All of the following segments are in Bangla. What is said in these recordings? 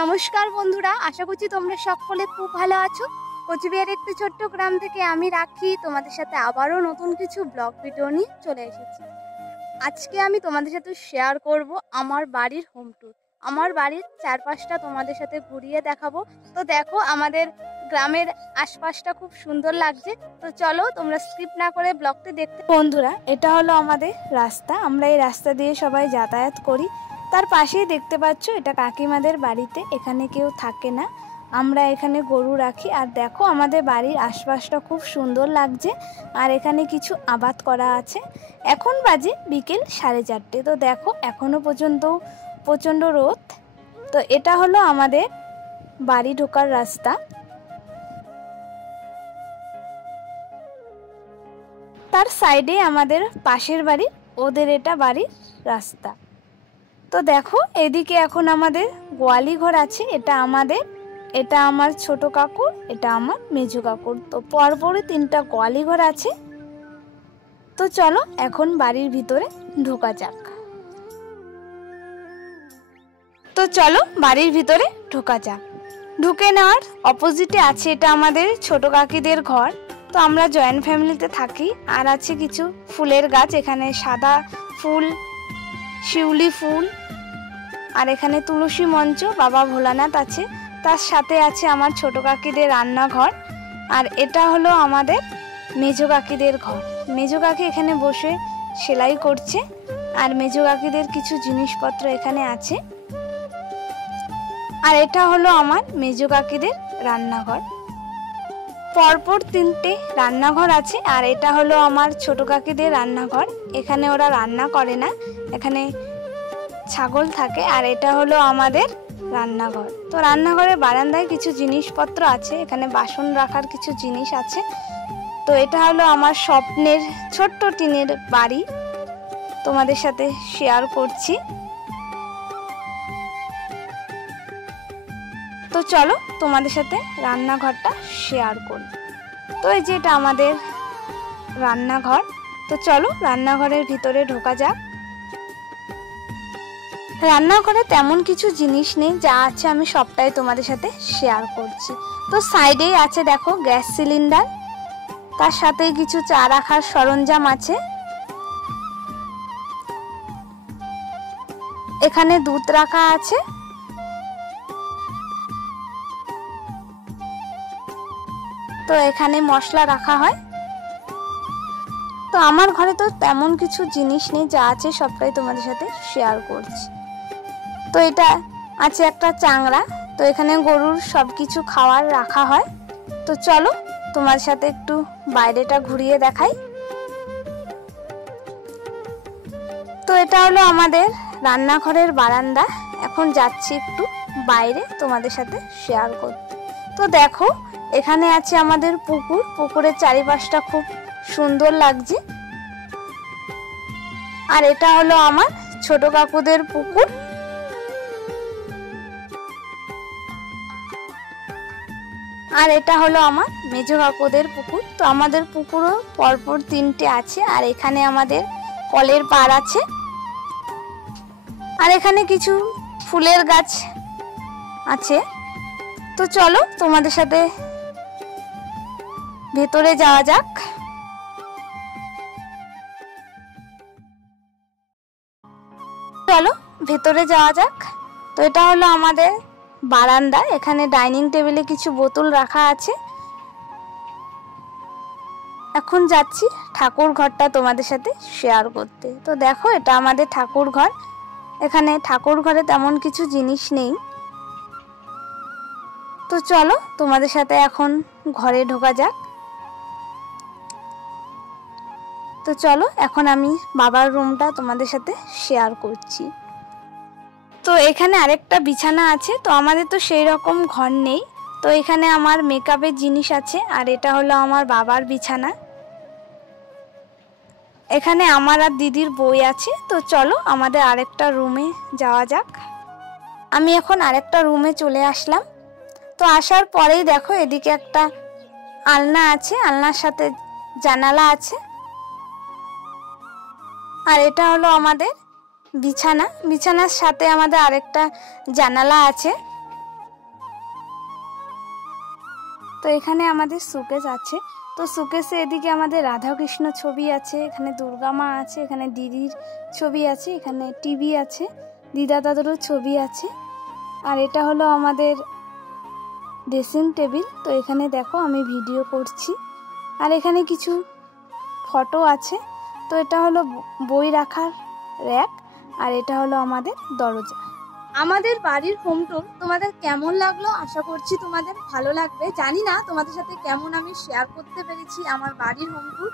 নমস্কার বন্ধুরা, আশা করছি তোমরা সকলে খুব ভালো আছো। কোচবিহার একটি ছোট্ট গ্রাম থেকে আমি রাখি তোমাদের সাথে আবারও নতুন কিছু ব্লগ ভিডিও নিয়ে চলে এসেছি। আজকে আমি তোমাদের সাথে শেয়ার করব আমার বাড়ির হোম ট্যুর। আমার বাড়ির চারপাশটা তোমাদের সাথে ঘুরিয়ে দেখাবো। তো দেখো, আমাদের গ্রামের আশপাশটা খুব সুন্দর লাগছে। তো চলো, তোমরা স্কিপ না করে ব্লগটি দেখতে। বন্ধুরা, এটা হলো আমাদের রাস্তা। আমরা এই রাস্তা দিয়ে সবাই যাতায়াত করি। তার পাশেই দেখতে পাচ্ছ, এটা কাকিমাদের বাড়িতে। এখানে কেউ থাকে না, আমরা এখানে গরু রাখি। আর দেখো, আমাদের বাড়ির আশপাশটা খুব সুন্দর লাগছে। আর এখানে কিছু আবাদ করা আছে। এখন বাজে বিকেল 4:30। তো দেখো, এখনো পর্যন্ত প্রচণ্ড রোদ। তো এটা হলো আমাদের বাড়ি ঢোকার রাস্তা। তার সাইডে আমাদের পাশের বাড়ি, ওদের এটা বাড়ির রাস্তা। তো দেখো, এদিকে এখন আমাদের গোয়ালি ঘর আছে। এটা আমাদের, এটা আমার ছোট কাকুর, এটা আমার মেজো কাকুর। তো পরপরই 3টা গোয়ালি ঘর আছে। তো চলো এখন বাড়ির ভিতরে ঢোকা যাক। তো চলো বাড়ির ভিতরে ঢোকা যাক। ঢুকে নেওয়ার অপোজিটে আছে এটা আমাদের ছোট কাকিদের ঘর। তো আমরা জয়েন্ট ফ্যামিলিতে থাকি। আর আছে কিছু ফুলের গাছ, এখানে সাদা ফুল, শিউলি ফুল, আর এখানে তুলসী মঞ্চ, বাবা ভোলানাথ আছে। তার সাথে আছে আমার ছোট কাকিদের রান্নাঘর। আর এটা হলো আমাদের মেজো কাকিদের ঘর। মেজো কাকি এখানে বসে সেলাই করছে। আর মেজো কাকিদের কিছু জিনিসপত্র এখানে আছে। আর এটা হলো আমার মেজো কাকিদের রান্নাঘর। পরপর 3টে রান্নাঘর আছে। আর এটা হলো আমার ছোট কাকিদের রান্নাঘর। এখানে ওরা রান্না করে না, এখানে ছাগল থাকে। আর এটা হলো আমাদের রান্নাঘর। তো রান্নাঘরের বারান্দায় কিছু জিনিসপত্র আছে, এখানে বাসন রাখার কিছু জিনিস আছে। তো এটা হলো আমার স্বপ্নের ছোট্ট টিনের বাড়ি, তোমাদের সাথে শেয়ার করছি। তো চলো তোমাদের সাথে রান্নাঘরটা শেয়ার করি। তো এই যে এটা আমাদের রান্নাঘর। তো চলো রান্নাঘরের ভিতরে ঢোকা যাক। রান্নাঘরে তেমন কিছু জিনিস নেই, যা আছে আমি সবটাই তোমাদের সাথে শেয়ার করছি। তো সাইডেই আছে দেখো গ্যাস সিলিন্ডার, তার সাথে কিছু চা রাখার সরঞ্জাম আছে। এখানে দুধ রাখা আছে। তো এখানে মশলা রাখা হয়। তো আমার ঘরে তো তেমন কিছু জিনিস নেই, যা আছে সবটাই তোমাদের সাথে শেয়ার করছি। তো এটা আছে একটা চাংড়া। তো এখানে গরুর সব কিছু খাবার রাখা হয়। তো চলো তোমার সাথে একটু বাইরেটা ঘুরিয়ে দেখাই। তো এটা হলো আমাদের রান্নাঘরের বারান্দা। এখন যাচ্ছি একটু বাইরে তোমাদের সাথে শেয়ার করতে। তো দেখো, এখানে আছে আমাদের পুকুর। পুকুরের চারিপাশটা খুব সুন্দর লাগছে। আর এটা হলো আমার ছোট কাকুদের পুকুর। আর এটা হলো আমার মেজো কাকুদের পুকুর। তো আমাদের পুকুরও পরপর 3টে আছে। আর এখানে আমাদের কলের পাড় আছে। আর এখানে কিছু ফুলের গাছ আছে। তো চলো তোমাদের সাথে ভেতরে যাওয়া যাক। চলো ভেতরে যাওয়া যাক। তো এটা হলো আমাদের বারান্দা। এখানে ডাইনিং টেবিলে কিছু বোতল রাখা আছে। এখন যাচ্ছি ঠাকুর ঘরটা তোমাদের সাথে শেয়ার করতে। তো দেখো, এটা আমাদের ঠাকুর ঘর। এখানে ঠাকুর ঘরে তেমন কিছু জিনিস নেই। তো চলো তোমাদের সাথে এখন ঘরে ঢোকা যাক। তো চলো এখন আমি বাবার রুমটা তোমাদের সাথে শেয়ার করছি। তো এখানে আরেকটা বিছানা আছে। তো আমাদের তো সেই রকম ঘর নেই। তো এখানে আমার মেকআপের জিনিস আছে। আর এটা হলো আমার বাবার বিছানা। এখানে আমার আর দিদির বই আছে। তো চলো আমাদের আরেকটা রুমে যাওয়া যাক। আমি এখন আরেকটা রুমে চলে আসলাম। তো আসার পরেই দেখো, এদিকে একটা আলনা আছে, আলনার সাথে জানালা আছে। আর এটা হলো আমাদের বিছানা। বিছানার সাথে আমাদের আরেকটা জানালা আছে। তো এখানে আমাদের শোকেস আছে। তো শোকেসে এদিকে আমাদের রাধাকৃষ্ণ ছবি আছে, এখানে দুর্গা মা আছে, এখানে দিদির ছবি আছে, এখানে টিভি আছে, দিদা দাদুরও ছবি আছে। আর এটা হলো আমাদের ড্রেসিং টেবিল। তো এখানে দেখো আমি ভিডিও করছি। আর এখানে কিছু ফটো আছে। তো এটা হলো বই রাখার র্যাক, আর এটা হলো আমাদের দরজা। আমাদের বাড়ির হোম টুর তোমাদের কেমন লাগলো? আশা করছি তোমাদের ভালো লাগবে। জানি না তোমাদের সাথে কেমন আমি শেয়ার করতে পেরেছি আমার বাড়ির হোম টুর।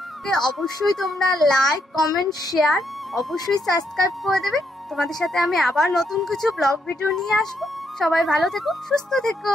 অবশ্যই তোমরা লাইক, কমেন্ট, শেয়ার, অবশ্যই সাবস্ক্রাইব করে দেবে। তোমাদের সাথে আমি আবার নতুন কিছু ব্লগ ভিডিও নিয়ে আসবো। সবাই ভালো থেকো, সুস্থ থেকো।